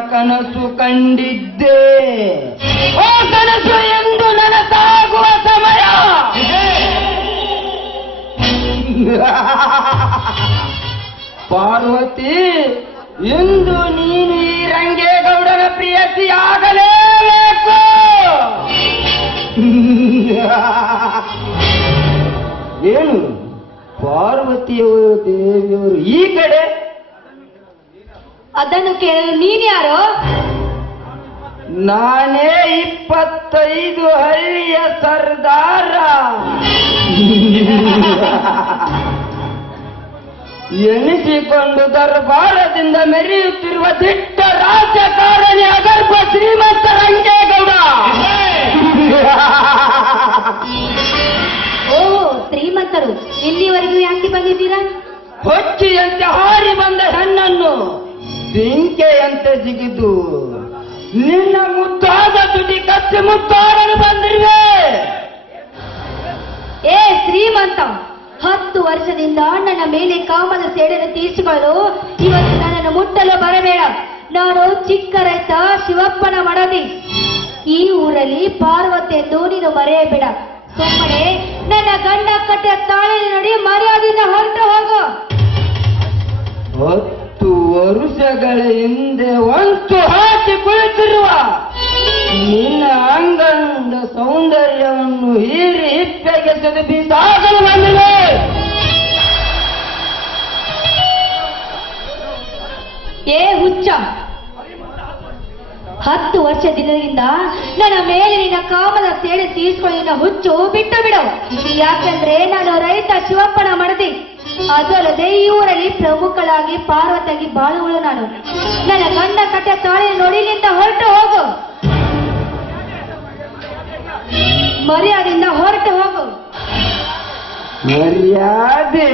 ಕನಸು ಕಂಡಿದ್ದೆ. ಓ ಕನಸು ಎಂದು ನನಸಾಗುವ ಸಮಯ. ಪಾರ್ವತಿ ಇಂದು ಕೇಳಲು ನೀನ್ಯಾರೋ ನಾನೇ ಇಪ್ಪತ್ತೈದು ಹಳ್ಳಿಯ ಸರ್ದಾರ. ಎನಿಸಿಕೊಂಡು ದರ್ಬಾರದಿಂದ ಮೆರೆಯುತ್ತಿರುವ ದಿಟ್ಟ ರಾಜಕಾರಣಿ ಅಗರ್ಭ ಶ್ರೀಮಂತ ರಂಗೇಗೌಡ. ಓ ಶ್ರೀಮಂತರು ಇಲ್ಲಿವರೆಗೂ ಯಾಕೆ ಬಂದಿದ್ದೀರಾ? ಹೊಚ್ಚಿಯಂತೆ ಹಾರಿ ಬಂದ ಹೆಣ್ಣನ್ನು. ಬೆಂಕೆಯಂತೆ ಜಿಗಿದು ನಿನ್ನ ಮುತ್ತಾದ ತುಟಿ ಕಚ್ಚಿ ಮುತ್ತಾಡಲು ಬಂದಿರುವೆ. ಏ ಶ್ರೀಮಂತ, ಹತ್ತು ವರ್ಷದಿಂದ ನನ್ನ ಮೇಲೆ ಕಾಮದ ಸೇಡನ್ನು ತೀರಿಸಿಕೊಳ್ಳಲು ಇವತ್ತು ನನ್ನನ್ನು ಮುಟ್ಟಲು ಬರಬೇಡ. ನಾನು ಚಿಕ್ಕ ರೈತ ಶಿವಪ್ಪನ ಮಡದಿ. ಈ ಊರಲ್ಲಿ ಪಾರ್ವತಿ ಎಂದು ನೀನು ಮರೆಯಬೇಡ. ಸುಮ್ಮನೆ ನನ್ನ ಗಂಡ ಕಟ್ಟೆ ತಾಳೆ ನೋಡಿ ಬಂದಿದೆ ಏ ಹುಚ್ಚ, ಹತ್ತು ವರ್ಷ ದಿನದಿಂದ ನನ್ನ ಮೇಲೆ ನಿನ್ನ ಕಾಮದ ಸೇಡೆ ತೀರಿಸಿಕೊಳ್ಳಿ ನಿನ್ನ ಹುಚ್ಚು ಬಿಟ್ಟು ಬಿಡು. ಯಾಕಂದ್ರೆ ನಾನು ರೈತ ಶಿವಪ್ಪನ ಮಡದಿ. ಅದಲ್ಲದೆ ಈ ಊರಲ್ಲಿ ಪ್ರಮುಖಳಾಗಿ ಪಾರ್ವತಿಯಾಗಿ ಬಾಳುವಳು ನಾನು. ನನ್ನ ಗಂಡ ಕಟ್ಟೆ ತಾಳಿ ನೋಡಿ ನಿಂತ ಹೊರಟು ಹೋಗು. ಮರ್ಯಾದೆಯಿಂದ ಹೊರಟು ಹೋಗು. ಮರ್ಯಾದೆ.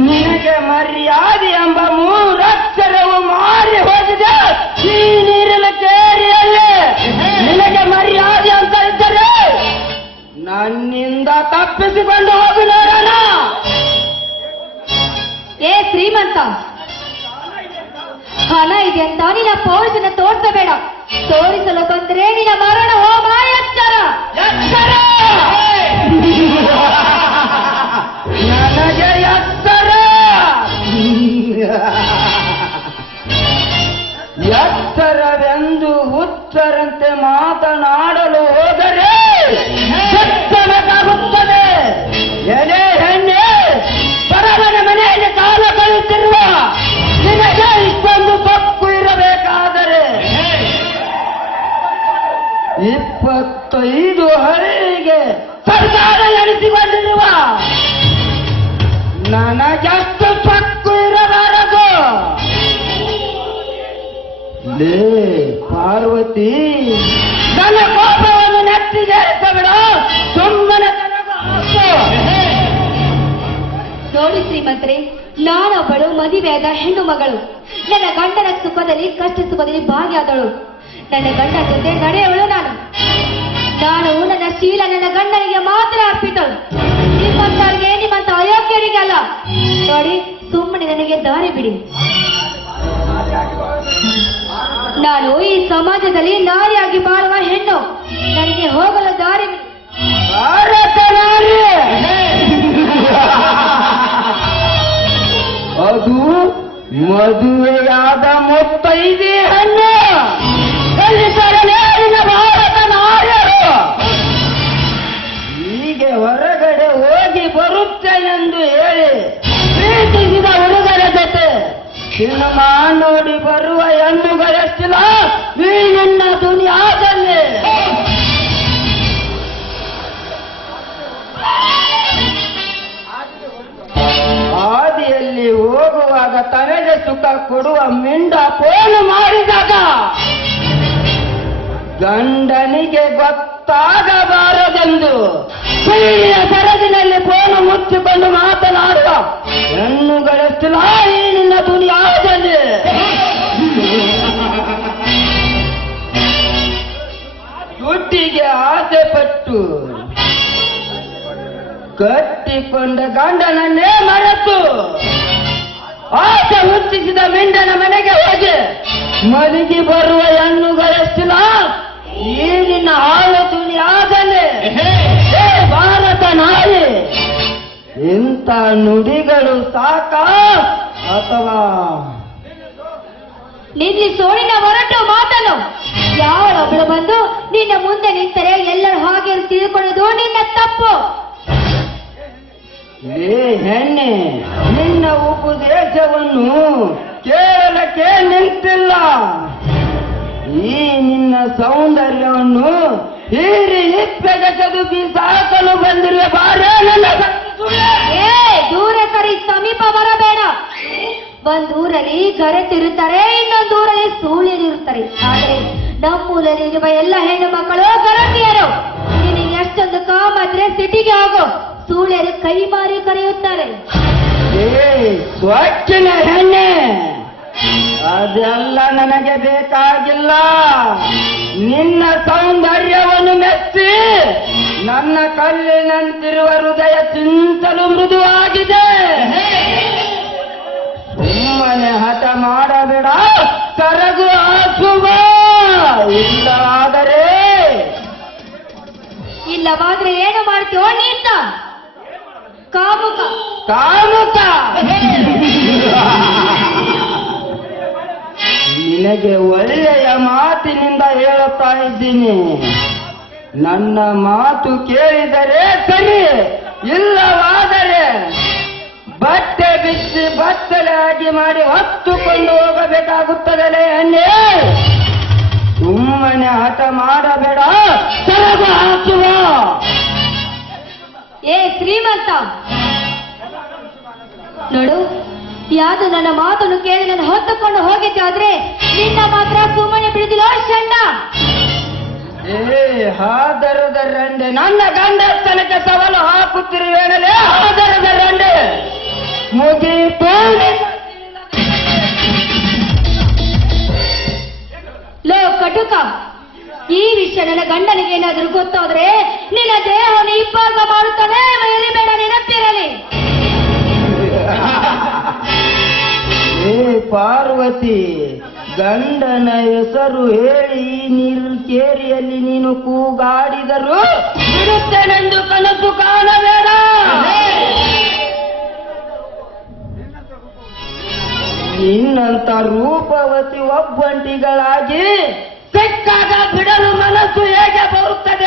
ನಿನಗೆ ಮರ್ಯಾದೆ ಎಂಬ ಮೂರಕ್ಷರವು ಎತ್ತರ ಎತ್ತರವೆಂದು ಉತ್ತರಂತೆ ಮಾತನಾಡಲು ಹೋದರೆ ಎತ್ತರವಾಗುತ್ತದೆ ಎಲೆ ಹೆಣ್ಣೆ ಪರವನ ಮನೆಯಲ್ಲಿ ಕಾಲ ಕಳೆಯುತ್ತಿರುವ ನಿನಗೆ ಇಷ್ಟೊಂದು ತಪ್ಪು ಇರಬೇಕಾದರೆ ಇಪ್ಪತ್ತೈದು ಹರಿಗೆ ಸರ್ಕಾರ ನನಗೆಷ್ಟು ಪಕ್ಕು ಇರಬಾರದು. ಲೇ ಪಾರ್ವತಿ. ನನ್ನ ಕೋಪವನ್ನು ನೆತ್ತಿಗೇರಿಸಬೇಡ ಸುಮ್ಮನೆ ತನಗ ಹಾಕು. ನೋಡಿ ಶ್ರೀಮಂತ್ರಿ ನಾನೊಬ್ಬಳು ಮದುವೆಯಾದ ಹೆಣ್ಣು ಮಗಳು. ನನ್ನ ಗಂಡನ ಸುಖದಲ್ಲಿ ಕಷ್ಟ ಸುಖದಲ್ಲಿ ಭಾಗಿಯಾದಳು. ನನ್ನ ಗಂಡ ಜೊತೆ ನಡೆಯವಳು ನಾನು. ನಾನು ನನ್ನ ಶೀಲ ನನ್ನ ಗಂಡನಿಗೆ ಮಾತ್ರ ಅರ್ಪಿತಳು. ನಿಮ್ಮಂತವ್ರಿಗೆ ನಿಮ್ಮಂತ ಅಯೋಗ್ಯರಿಗೆ ಅಲ್ಲ ನೋಡಿ, ಸುಮ್ಮನೆ ನನಗೆ ದಾರಿ ಬಿಡಿ. ನಾನು ಈ ಸಮಾಜದಲ್ಲಿ ನಾರಿಯಾಗಿ ಬಾಳುವ ಹೆಣ್ಣು. ನನಗೆ ಹೋಗಲು ದಾರಿ ಅದು ಮದುವೆಯಾದ ಇದೆ ಹಣ್ಣು. ಸಿನಿಮಾ ನೋಡಿ ಬರುವ ಹೆಣ್ಣುಗಳೆಷ್ಟಿಲ್ಲ, ನೀ ನಿನ್ನ ದುನಿಯಾದಲ್ಲಿ ಹಾದಿಯಲ್ಲಿ ಹೋಗುವಾಗ ತನಗೆ ಸುಖ ಕೊಡುವ ಮಿಂಡ ಫೋನು ಮಾಡಿದಾಗ ಗಂಡನಿಗೆ ಗೊತ್ತಾಗಬಾರದೆಂದು. ಸರದಿನಲ್ಲಿ ಫೋನು ಮುಚ್ಚಿಕೊಂಡು ಮಾತನಾಡುವ ಈ ನಿನ್ನ ದುನಿಯಾದಲ್ಲಿ ದುಡ್ಡಿಗೆ ಆಸೆ ಪಟ್ಟು ಕಟ್ಟಿಕೊಂಡ ಗಂಡನನ್ನೇ ಮರೆತು ಆಸೆ ಹುಟ್ಟಿಸಿದ ಮಿಂಡನ ಮನೆಗೆ ಹೋಗಿ ಮಲಗಿ ಬರುವ ಹೆಣ್ಣುಗಳೆಷ್ಟಿಲ್ಲ ಈ ನಿನ್ನ ಆಳು ಏ ಭಾರತ ನಾಯಿ. ಇಂಥ ನುಡಿಗಳು ಸಾಕ? ಅಥವಾ ನಿಲ್ಲಿ ಸೋಳಿನ ಹೊರಟು ಮಾತನ್ನು ಯಾವಳೊಬ್ಬಳು ಬಂದು ನಿನ್ನ ಮುಂದೆ ನಿಂತರೆ ಎಲ್ಲರೂ ಹಾಗೆ ತಿಳ್ಕೊಳ್ಳೋದು ನಿನ್ನ ತಪ್ಪು. ಹೆಣ್ಣೆ ನಿನ್ನ ಉಪದೇಶವನ್ನು ಕೇಳಲಕ್ಕೆ ನಿಂತಿಲ್ಲ. ಈ ನಿನ್ನ ಸೌಂದರ್ಯವನ್ನು ಹೀರಿ ಇಪ್ಪೆಗಸದು ಬೀಸಾಕಲು ಬಂದಿರುವ ಬಾರೇ ನನ್ನ. ಏ, ದೂರ ಕರಿ ಸಮೀಪ ಬರಬೇಡ. ಒಂದೂರಲ್ಲಿ ಗರೆತಿರುತ್ತಾರೆ ಇನ್ನೊಂದೂರಲ್ಲಿ ಸೂಳ್ಯರಿರುತ್ತಾರೆ ಆದರೆ ನಮ್ಮೂರಲ್ಲಿರುವ ಎಲ್ಲ ಹೆಣ್ಣು ಮಕ್ಕಳು ಗರಟಿಯರು ನಿನಗೆ ಎಷ್ಟೊಂದು ಕಾಮದ್ರೆ ಸಿಟಿಗೆ ಹೋಗು. ಸೂಳ್ಯರು ಕೈ ಮಾರಿ ಕರೆಯುತ್ತಾರೆ. ಹೆಣ್ಣೆ. ಅದೆಲ್ಲ ನನಗೆ ಬೇಕಾಗಿಲ್ಲ. ನಿನ್ನ ಸೌಂದರ್ಯವನ್ನು ಮೆಚ್ಚಿ ನನ್ನ ಕಲ್ಲಿನಂತಿರುವ ಹೃದಯ ಚಿಂತಲು ಮೃದುವಾಗಿದೆ. ಸುಮ್ಮನೆ ಹಠ ಮಾಡಬೇಡ. ಕರಗು ಹಾಸುವ ಇಲ್ಲವಾದರೆ ಇಲ್ಲವಾದ್ರೆ ಏನು ಮಾಡ್ತೀವೋ ನಿನ್ನ ಕಾಮುಕ. ಕಾಮುಕ. ನಿನಗೆ ಒಳ್ಳೆಯ ಮಾತಿನಿಂದ ಹೇಳುತ್ತಾ ಇದ್ದೀನಿ. ನನ್ನ ಮಾತು ಕೇಳಿದರೆ ಸರಿ, ಇಲ್ಲವಾದರೆ ಬಟ್ಟೆ ಬಿಚ್ಚಿ ಆಗಿ ಮಾಡಿ ಹೊತ್ತುಕೊಂಡು ಹೋಗಬೇಕಾಗುತ್ತದೆ ಅನ್ನೇ? ಸುಮ್ಮನೆ ಹಠ ಮಾಡಬೇಡ ಸಲಗು ಹಾಕುವ. ಏ ಶ್ರೀಮಂತ, ನೋಡು, ಯಾರು ನನ್ನ ಮಾತನ್ನು ಕೇಳಿ ನಾನು ಹೊತ್ತುಕೊಂಡು ಹೋಗಿದ್ದೆ ಆದ್ರೆ ನಿನ್ನ ಮಾತ್ರ ಸುಮ್ಮನೆ ಬಿಡಿದಿಲ್ಲ ಚಂಡ ಏ ಹಾದರದ ರಂಡೆ. ನನ್ನ ಗಂಡಸ್ತನಕ್ಕೆ ಸವಾಲು ಹಾಕುತ್ತಿರುವೇನಲೇ ಹಾದರದ ರಂಡೆ. ಮುಗೀತು ಲೋ ಕಟುಕ. ಈ ವಿಷಯ ನನ್ನ ಗಂಡನಿಗೆ ಏನಾದ್ರೂ ಗೊತ್ತಾದ್ರೆ ನಿನ್ನ ದೇಹವನ್ನು ಇಬ್ಬಾಗ ಮಾಡುತ್ತಾನೆ ಬೇಡ ನೆನಪಿರಲಿ. ಪಾರ್ವತಿ, ಗಂಡನ ಹೆಸರು ಹೇಳಿ ಕೇರಿಯಲ್ಲಿ ನೀನು ಕೂಗಾಡಿದರು ಬಿಡುತ್ತೇನೆಂದು ಕನಸು ಕಾಣಬೇಡ. ನಿನ್ನಂತ ರೂಪವತಿ ಒಬ್ಬಂಟಿಗಳಾಗಿ ಸಿಕ್ಕಾಗ ಬಿಡಲು ಮನಸ್ಸು ಹೇಗೆ ಬರುತ್ತದೆ?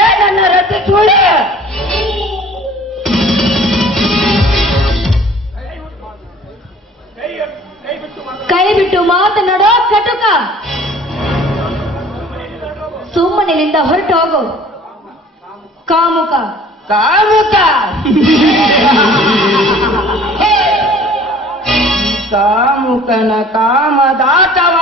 ಸುಮ್ಮನಿಲಿಂದ ಹೊರಟು ಹೋಗು. ಕಾಮುಕ. ಕಾಮುಕ. ಕಾಮುಕನ ಕಾಮದಾಟವಾಡಲೇಬೇಕು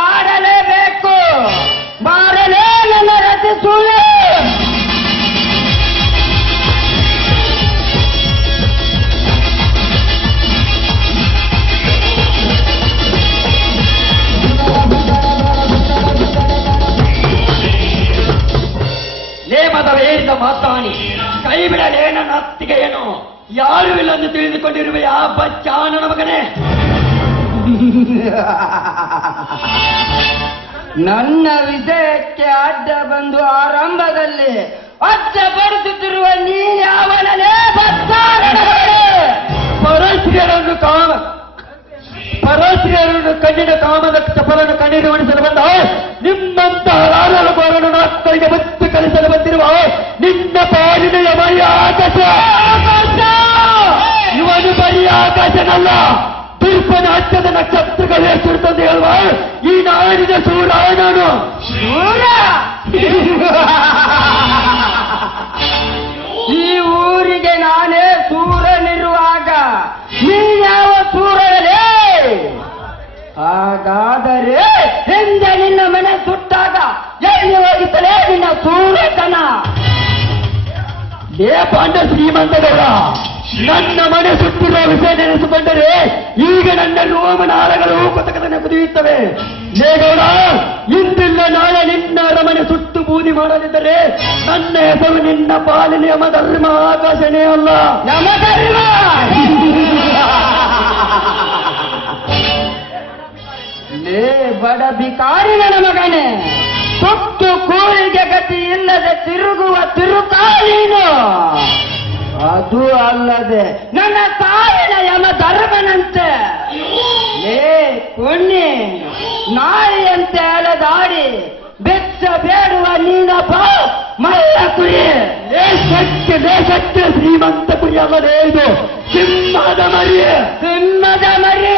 ಯಾರು ಇಲ್ಲಂದು ತಿಳಿದುಕೊಂಡಿರುವ ಆ ಬಚ್ಚಾನನ ಮಗನೇ ನನ್ನ ವಿಜಯಕ್ಕೆ ಅಡ್ಡ ಬಂದು ಆರಂಭದಲ್ಲಿ ಅಡ್ಡಪಡಿಸುತ್ತಿರುವ ನೀ ಯಾವನೇ ಬತ್ತಾರನವನೇ? ಪರಸ್ತ್ರೀಯರನ್ನು ಕಾಮ ಪರಸ್ತ್ರೀಯರನ್ನು ಕಣ್ಣಿನ ಕಾಮದ ಚಪಲನ್ನು ಕಣ್ಣೀರು ಉಣಿಸಲು ಬಂದ ನಿಮ್ಮಂತಹ ರಾಜರ ಗೋರನ್ನು ನಾಲ್ಕರಿಗೆ ಮತ್ತೆ ಕಲಿಸಲು ಬಂದಿರುವ ನಿನ್ನ ಪಾಲಿನ ಯಮಯ ಆಕಾಶ ಲೇ ಪಾಂಡ ಶ್ರೀಮಂತದವರ ನನ್ನ ಮನೆ ಸುತ್ತಿರುವ ವಿಷಯ ನೆನೆಸಿಕೊಂಡರೆ ಈಗ ನನ್ನ ರೋಮನಾಳಗಳು ಕೊತಕದನ್ನ ಕುದಿಯುತ್ತವೆ. ದೇಗೌಡ ಇಂದಿಲ್ಲ ನಾಳೆ ನಿನ್ನ ಅರಮನೆ ಸುಟ್ಟು ಬೂದಿ ಮಾಡದಿದ್ದರೆ ಮಾಡಲಿದ್ದರೆ ನನ್ನ ಹೆಸರು ನಿನ್ನ ಪಾಲಿನ ಯಮಧರ್ಮ ಆಕಾಶನೇ ಅಲ್ಲ. ಲೇ ಬಡ ಬಿಕಾರಿ ನನ್ನ ಮಗನೇ! ತುತ್ತು ಕೋಳಿಗೆ ಗತಿ ಇಲ್ಲದೆ ತಿರುಗುವ ತಿರುಕಾಲೀನು ಅದು ಅಲ್ಲದೆ ನನ್ನ ತಾಯಿನ ಯಮ ಧರ್ಮನಂತೆ. ಏ ಪುಣ್ಯ ನಾಯಿಯಂತೆ ಅಲೆದಾಡಿ ಬೆಚ್ಚ ಬೇಡುವ ನೀನಪ್ಪ ಮಲ್ಲ ಕುರಿ. ದೇಶಕ್ಕೆ ದೇಶಕ್ಕೆ ಶ್ರೀಮಂತ ಕುರಿಯಲ್ಲದೆ ಇದು. ಸಿಂಹದ ಮರಿ. ಸಿಂಹದ ಮರಿ.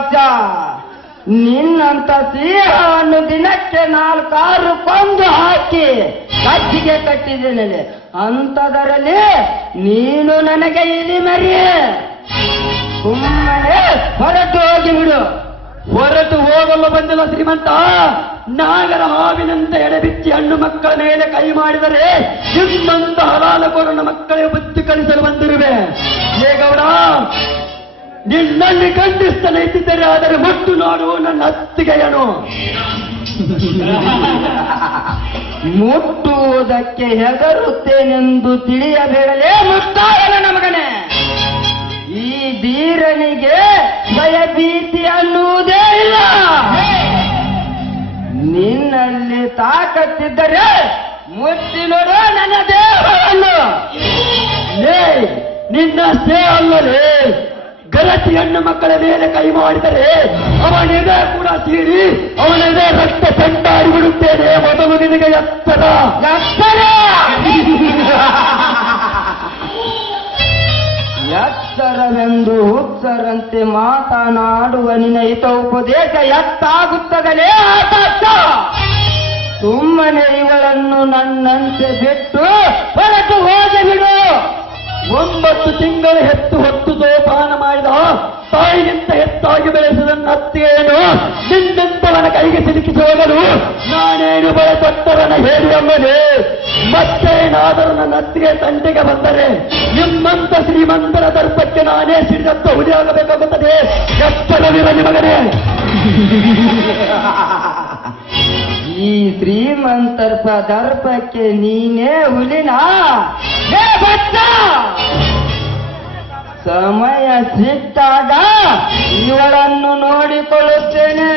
ಆಕಾಶ ನಿನ್ನಂತ ಸಿಂಹವನ್ನು ದಿನಕ್ಕೆ ನಾಲ್ಕಾರು ಕೊಂದು ಹಾಕಿ ಕಚ್ಚಿಗೆ ಕಟ್ಟಿದ್ದೇನೆ. ಅಂತದರಲ್ಲಿ ನೀನು ನನಗೆ ಇಲ್ಲಿ ಮರಿ. ಸುಮ್ಮನೆ ಹೊರಟು ಹೋಗಿ ಬಿಡು. ಹೊರಟು ಹೋಗಲು ಬಂದಿಲ್ಲ ಶ್ರೀಮಂತ. ನಾಗರ ಹಾವಿನಂತೆ ಎಡೆಬಿಚ್ಚಿ ಹಣ್ಣು ಮಕ್ಕಳ ಮೇಲೆ ಕೈ ಮಾಡಿದರೆ ನಿಮ್ಮಂತ ಹಲಾಲಕೋರನ ಮಕ್ಕಳಿಗೆ ಬುದ್ಧಿ ಕಲಿಸಲು ಬಂದಿರುವೆ. ಹೇ ಗೌಡ ನಿನ್ನಲ್ಲಿ ಖಂಡಿಸ್ತಾನೆ ಇದ್ದಿದ್ದರೆ ಆದರೆ ಮತ್ತು ನೋಡು ನನ್ನ ಅತ್ತಿಗೆಯನು ಮುಟ್ಟುವುದಕ್ಕೆ ಹೆದರುತ್ತೇನೆಂದು ತಿಳಿಯಬೇಡಲೇ ಮುಟ್ಟಾಯನ ನನ್ನ ಮಗನೇ ಈ ಧೀರನಿಗೆ ಭಯಭೀತಿ ಅನ್ನುವುದೇ ಇಲ್ಲ. ನಿನ್ನಲ್ಲಿ ತಾಕತ್ತಿದ್ದರೆ ಮುಟ್ಟಿ ನೋಡು ನನ್ನ ದೇಹವನ್ನು. ಲೇ, ನಿನ್ನ ಸೇ ಗರತಿ ಹೆಣ್ಣು ಮಕ್ಕಳ ಮೇಲೆ ಕೈ ಮಾಡಿದರೆ ಅವನಿದೆ ಕೂಡ ತೀರಿ ಅವನಿದೆ ರಕ್ತ ಸಂಡಾಡಿ ಬಿಡುತ್ತೇನೆ. ಮೊದಲು ನಿನಗೆ ಎತ್ತರ. ಎತ್ತರ! ಎತ್ತರವೆಂದು ಹುಚ್ಚರಂತೆ ಮಾತನಾಡುವ ನಿನ್ನ ಹಿತ ಉಪದೇಶ ಎತ್ತಾಗುತ್ತದಲೇ ಸುಮ್ಮನೆ ಇವಳನ್ನು ನನ್ನಂತೆ ಬಿಟ್ಟು ಹೊರಟು ಹೋಗಿ ಬಿಡು ಒಂಬತ್ತು ತಿಂಗಳು ಹೆತ್ತು ಹೊತ್ತು ದೋಪಾನ ಮಾಡಿದ ತಾಯಿಗಿಂತ ಹೆಚ್ಚಾಗಿ ಬೆಳೆಸಿದ ನತ್ತಿಯೇನು ನಿನ್ನಂತವನ ಕೈಗೆ ಸಿಲುಕಿಸಿ ಹೋಗಲು ನಾನೇನು ಬಳ ತೊಟ್ಟವನ ಹೇಳಿಯಮ್ಮನೆ ಮತ್ತೇನಾದರೂ ನನ್ನ ಅತ್ತಿಗೆ ತಂಟೆಗೆ ಬಂದರೆ ನಿಮ್ಮಂತ ಶ್ರೀಮಂತರ ದರ್ಪಕ್ಕೆ ನಾನೇ ಸಿಡಿದತ್ತ ಹುಲಿಯಾಗಬೇಕಾಗುತ್ತದೆ. ಎತ್ತರವಿರಲಿ ಮಗನೇ. ಈ ಶ್ರೀಮಂತರ ದರ್ಪಕ್ಕೆ ನೀನೇ ಹುಲಿನ! ಸಮಯ ಸಿಕ್ಕಾಗ ಇವಳನ್ನು ನೋಡಿಕೊಳ್ಳುತ್ತೇನೆ